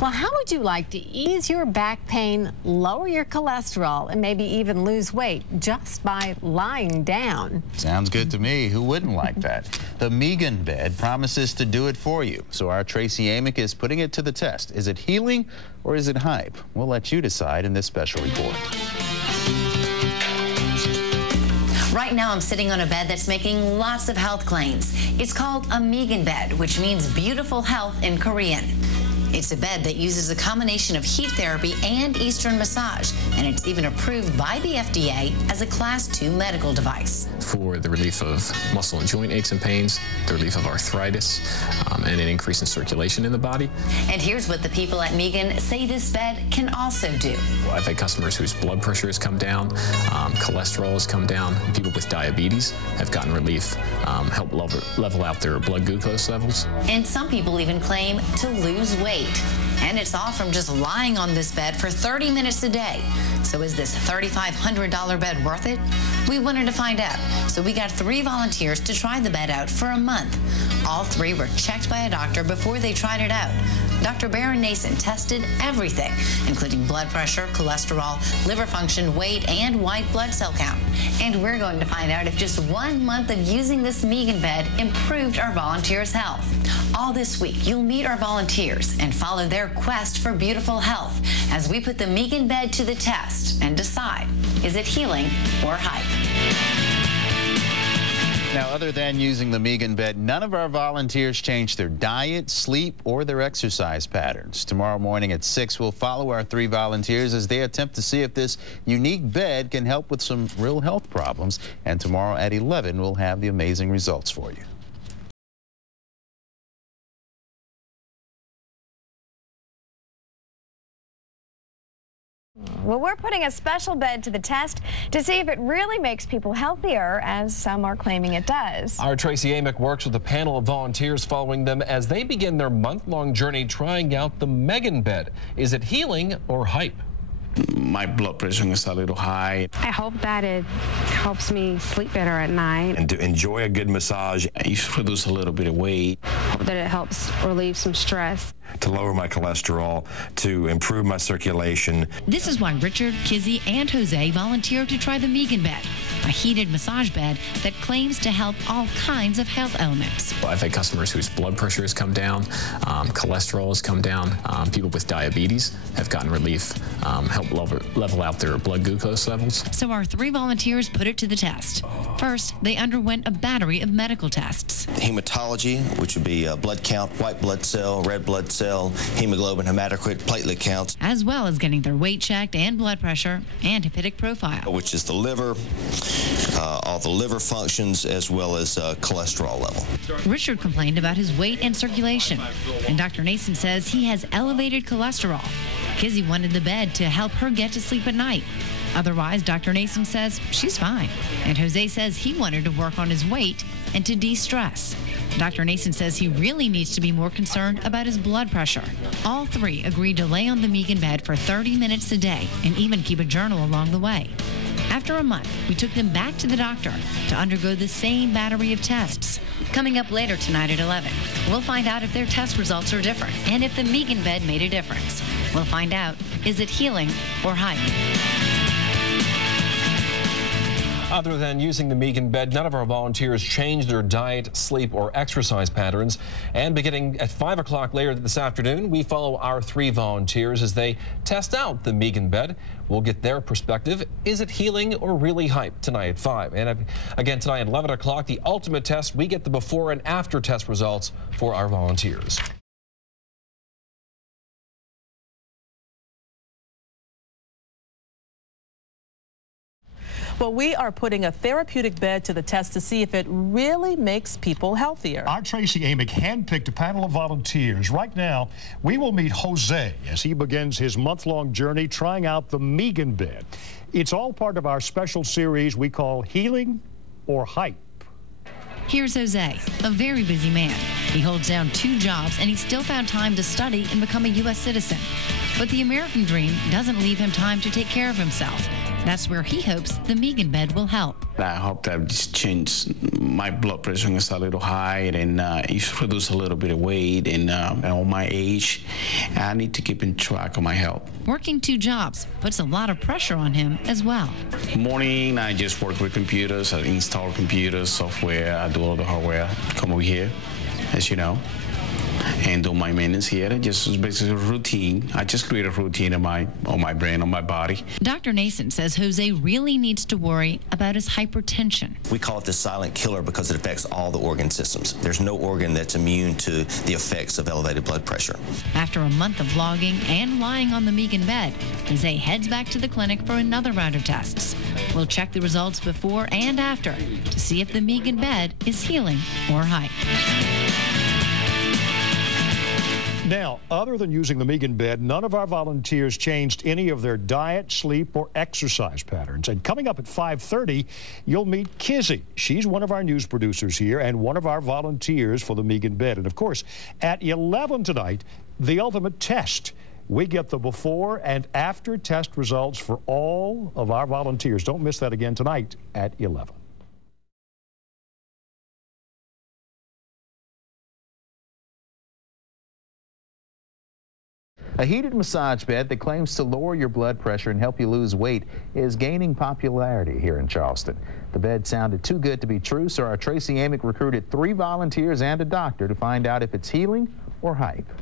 Well, how would you like to ease your back pain, lower your cholesterol, and maybe even lose weight just by lying down? Sounds good to me. Who wouldn't like that? The Migun bed promises to do it for you. So our Tracy Amick is putting it to the test. Is it healing or is it hype? We'll let you decide in this special report. Right now, I'm sitting on a bed that's making lots of health claims. It's called a Migun bed, which means beautiful health in Korean. It's a bed that uses a combination of heat therapy and Eastern massage, and it's even approved by the FDA as a Class 2 medical device. For the relief of muscle and joint aches and pains, the relief of arthritis, and an increase in circulation in the body. And here's what the people at Migun say this bed can also do. I've had customers whose blood pressure has come down, cholesterol has come down, and people with diabetes have gotten relief, help level out their blood glucose levels. And some people even claim to lose weight. And it's all from just lying on this bed for 30 minutes a day. So is this $3,500 bed worth it? We wanted to find out. So we got 3 volunteers to try the bed out for a month. All 3 were checked by a doctor before they tried it out. Dr. Baron Nason tested everything, including blood pressure, cholesterol, liver function, weight, and white blood cell count. And we're going to find out if just 1 month of using this Migun bed improved our volunteers' health. All this week, you'll meet our volunteers and follow their quest for beautiful health as we put the Migun bed to the test and decide, is it healing or hype? Now, other than using the Migun bed, none of our volunteers changed their diet, sleep, or their exercise patterns. Tomorrow morning at 6, we'll follow our 3 volunteers as they attempt to see if this unique bed can help with some real health problems. And tomorrow at 11, we'll have the amazing results for you. Well, we're putting a special bed to the test to see if it really makes people healthier, as some are claiming it does. Our Tracy Amick works with a panel of volunteers following them as they begin their month-long journey trying out the Migun bed. Is it healing or hype? My blood pressure is a little high. I hope that it helps me sleep better at night. And to enjoy a good massage, I used to lose a little bit of weight. Hope that it helps relieve some stress. To lower my cholesterol, to improve my circulation. This is why Richard, Kizzy, and Jose volunteered to try the Migun bed, a heated massage bed that claims to help all kinds of health elements. I've had customers whose blood pressure has come down, cholesterol has come down, people with diabetes have gotten relief, help level out their blood glucose levels. So our 3 volunteers put it to the test. First, they underwent a battery of medical tests. Hematology, which would be blood count, white blood cell, red blood cell, hemoglobin, hematocrit, platelet counts. As well as getting their weight checked and blood pressure and hepatic profile. Which is the liver, all the liver functions, as well as cholesterol level. Richard complained about his weight and circulation, and Dr. Nason says he has elevated cholesterol. Kizzy wanted the bed to help her get to sleep at night. Otherwise, Dr. Nason says she's fine. And Jose says he wanted to work on his weight and to de-stress. Dr. Nason says he really needs to be more concerned about his blood pressure. All 3 agreed to lay on the Migun bed for 30 minutes a day and even keep a journal along the way. After a month, we took them back to the doctor to undergo the same battery of tests. Coming up later tonight at 11, we'll find out if their test results are different and if the Migun bed made a difference. We'll find out, is it healing or hype? Other than using the Migun bed, none of our volunteers changed their diet, sleep, or exercise patterns. And beginning at 5 o'clock later this afternoon, we follow our 3 volunteers as they test out the Migun bed. We'll get their perspective. Is it healing or really hype? Tonight at 5. And again tonight at 11 o'clock, the ultimate test. We get the before and after test results for our volunteers. Well, we are putting a therapeutic bed to the test to see if it really makes people healthier. Our Tracy Amick handpicked a panel of volunteers. Right now, we will meet Jose as he begins his month-long journey trying out the Migun bed. It's all part of our special series we call Healing or Hype. Here's Jose, a very busy man. He holds down 2 jobs and he still found time to study and become a U.S. citizen. But the American dream doesn't leave him time to take care of himself. That's where he hopes the Migun bed will help. I hope that just change my blood pressure is a little high and it reduce a little bit of weight and on my age, I need to keep in track of my health. Working 2 jobs puts a lot of pressure on him as well. Morning, I just work with computers. I install computers, software. I do all the hardware. Come over here, as you know, and do my maintenance here. Just basically a routine. I just create a routine on my brain, on my body. Dr. Nason says Jose really needs to worry about his hypertension. We call it the silent killer because it affects all the organ systems. There's no organ that's immune to the effects of elevated blood pressure. After a month of logging and lying on the Migun bed, Jose heads back to the clinic for another round of tests. We'll check the results before and after to see if the Migun bed is healing or hype. Now, other than using the Migun bed, none of our volunteers changed any of their diet, sleep, or exercise patterns. And coming up at 5:30, you'll meet Kizzy. She's one of our news producers here and one of our volunteers for the Migun bed. And of course, at 11 tonight, the ultimate test. We get the before and after test results for all of our volunteers. Don't miss that again tonight at 11. A heated massage bed that claims to lower your blood pressure and help you lose weight is gaining popularity here in Charleston. The bed sounded too good to be true, so our Tracy Amick recruited 3 volunteers and a doctor to find out if it's healing or hype.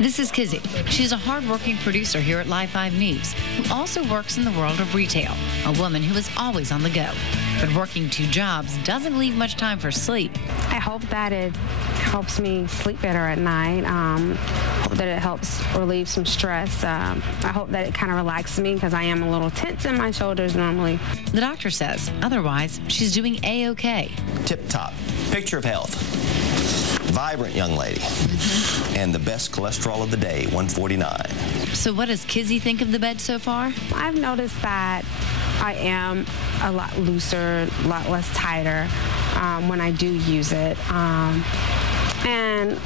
This is Kizzy. She's a hard-working producer here at Live 5 News, who also works in the world of retail, a woman who is always on the go. But working 2 jobs doesn't leave much time for sleep. I hope that it helps me sleep better at night. Hope that it helps relieve some stress. I hope that it kind of relaxes me because I am a little tense in my shoulders normally. The doctor says otherwise she's doing A-OK. Tip-top. Picture of health. Vibrant young lady. And the best cholesterol of the day, 149. So what does Kizzy think of the bed so far? I've noticed that I am a lot looser, a lot less tighter when I do use it. And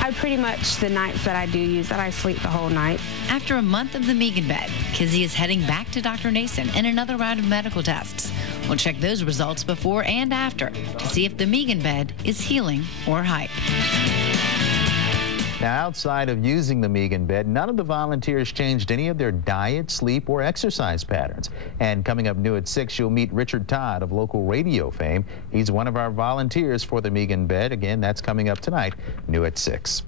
I pretty much, the nights that I do use it, I sleep the whole night. After a month of the Migun bed, Kizzy is heading back to Dr. Nason in another round of medical tests. We'll check those results before and after to see if the Migun bed is healing or hype. Now, outside of using the Migun bed, none of the volunteers changed any of their diet, sleep, or exercise patterns. And coming up new at 6, you'll meet Richard Todd of local radio fame. He's one of our volunteers for the Migun bed. Again, that's coming up tonight, new at 6.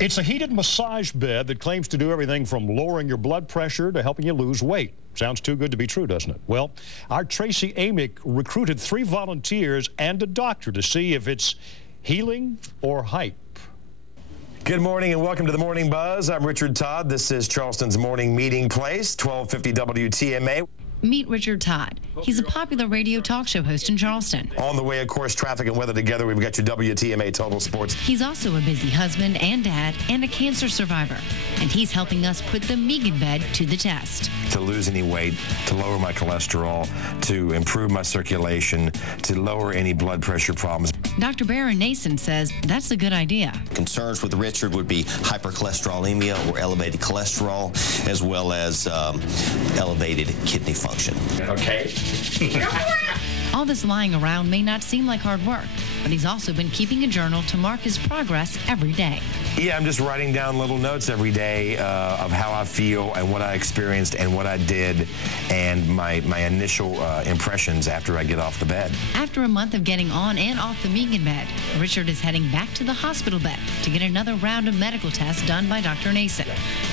It's a heated massage bed that claims to do everything from lowering your blood pressure to helping you lose weight. Sounds too good to be true, doesn't it? Well, our Tracy Amick recruited 3 volunteers and a doctor to see if it's healing or hype. Good morning and welcome to the Morning Buzz. I'm Richard Todd. This is Charleston's morning meeting place, 1250 WTMA. Meet Richard Todd. He's a popular radio talk show host in Charleston. On the way, of course, traffic and weather together. We've got your WTMA Total Sports. He's also a busy husband and dad and a cancer survivor. And he's helping us put the Migun bed to the test. To lose any weight, to lower my cholesterol, to improve my circulation, to lower any blood pressure problems. Dr. Baron Nason says that's a good idea. Concerns with Richard would be hypercholesterolemia or elevated cholesterol, as well as elevated kidney function. Okay. All this lying around may not seem like hard work, but he's also been keeping a journal to mark his progress every day. Yeah, I'm just writing down little notes every day of how I feel and what I experienced and what I did and my initial impressions after I get off the bed. After a month of getting on and off the Migun bed, Richard is heading back to the hospital bed to get another round of medical tests done by Dr. Nason.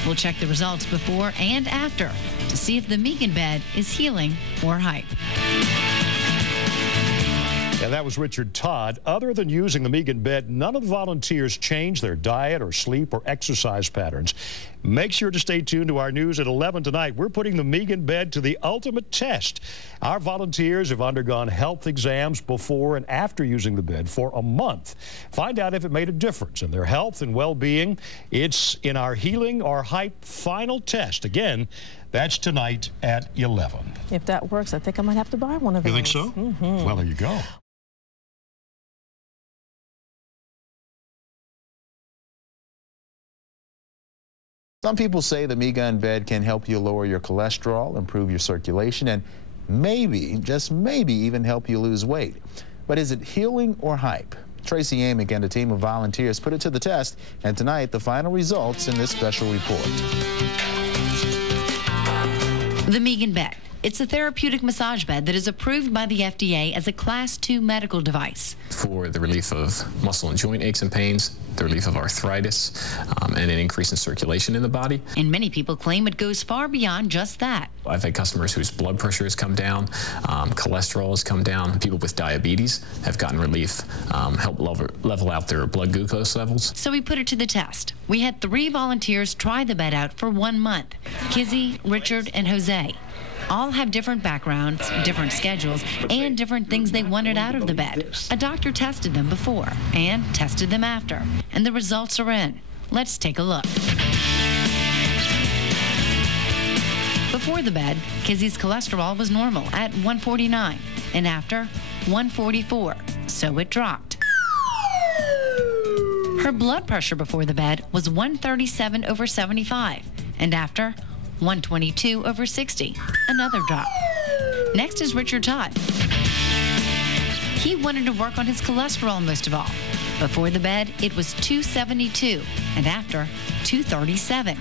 We'll check the results before and after to see if the Migun bed is healing or hype. And that was Richard Todd. Other than using the Migun bed, none of the volunteers changed their diet or sleep or exercise patterns. Make sure to stay tuned to our news at 11 tonight. We're putting the Migun bed to the ultimate test. Our volunteers have undergone health exams before and after using the bed for a month. Find out if it made a difference in their health and well-being. It's in our Healing or Hype final test. Again, that's tonight at 11. If that works, I think I might have to buy one of those. You think so? Well, there you go. Some people say the Migun bed can help you lower your cholesterol, improve your circulation, and maybe, just maybe, even help you lose weight. But is it healing or hype? Tracy Amick and a team of volunteers put it to the test, and tonight the final results in this special report. The Migun bed. It's a therapeutic massage bed that is approved by the FDA as a Class II medical device. For the relief of muscle and joint aches and pains, the relief of arthritis, and an increase in circulation in the body. And many people claim it goes far beyond just that. I've had customers whose blood pressure has come down, cholesterol has come down. People with diabetes have gotten relief, help level out their blood glucose levels. So we put it to the test. We had 3 volunteers try the bed out for 1 month. Kizzy, Richard, and Jose. All have different backgrounds, different schedules, and different things they wanted out of the bed. A doctor tested them before and tested them after, and the results are in. Let's take a look. Before the bed, Kizzy's cholesterol was normal at 149, and after, 144, so it dropped. Her blood pressure before the bed was 137/75, and after, 122/60, another drop. Next is Richard Todd. He wanted to work on his cholesterol most of all. Before the bed, it was 272, and after, 237.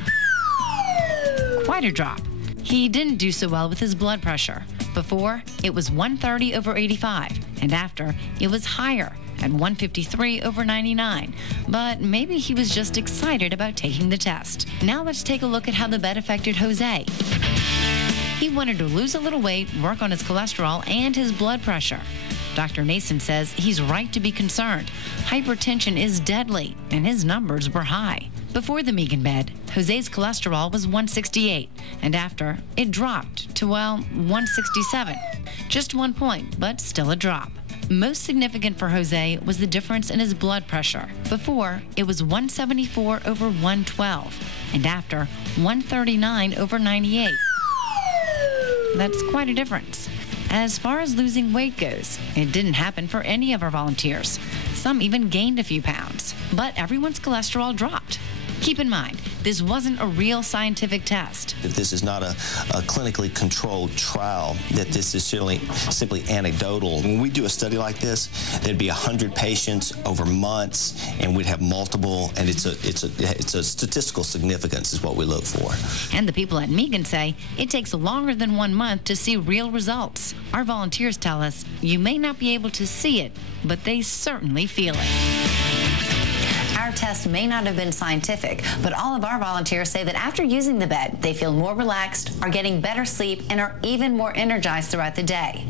Quite a drop. He didn't do so well with his blood pressure. Before, it was 130/85, and after, it was higher at 153/99. But maybe he was just excited about taking the test. Now let's take a look at how the bed affected Jose. He wanted to lose a little weight, work on his cholesterol and his blood pressure. Dr. Nason says he's right to be concerned. Hypertension is deadly, and his numbers were high. Before the Migun bed, Jose's cholesterol was 168, and after, it dropped to, well, 167. Just 1 point, but still a drop. Most significant for Jose was the difference in his blood pressure. Before, it was 174/112, and after, 139/98. That's quite a difference. As far as losing weight goes, it didn't happen for any of our volunteers. Some even gained a few pounds, but everyone's cholesterol dropped. Keep in mind, this wasn't a real scientific test. That this is not a clinically controlled trial, that this is simply anecdotal. When we do a study like this, there'd be 100 patients over months, and we'd have multiple, and it's a statistical significance is what we look for. And the people at Migun say it takes longer than 1 month to see real results. Our volunteers tell us you may not be able to see it, but they certainly feel it. Our test may not have been scientific, but all of our volunteers say that after using the bed, they feel more relaxed, are getting better sleep, and are even more energized throughout the day.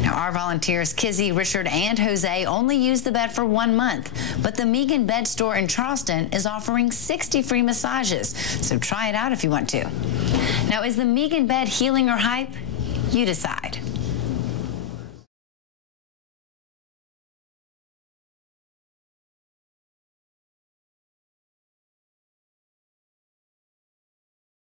Now, our volunteers, Kizzy, Richard, and Jose, only used the bed for 1 month, but the Migun Bed Store in Charleston is offering 60 free massages, so try it out if you want to. Now, is the Migun bed healing or hype? You decide.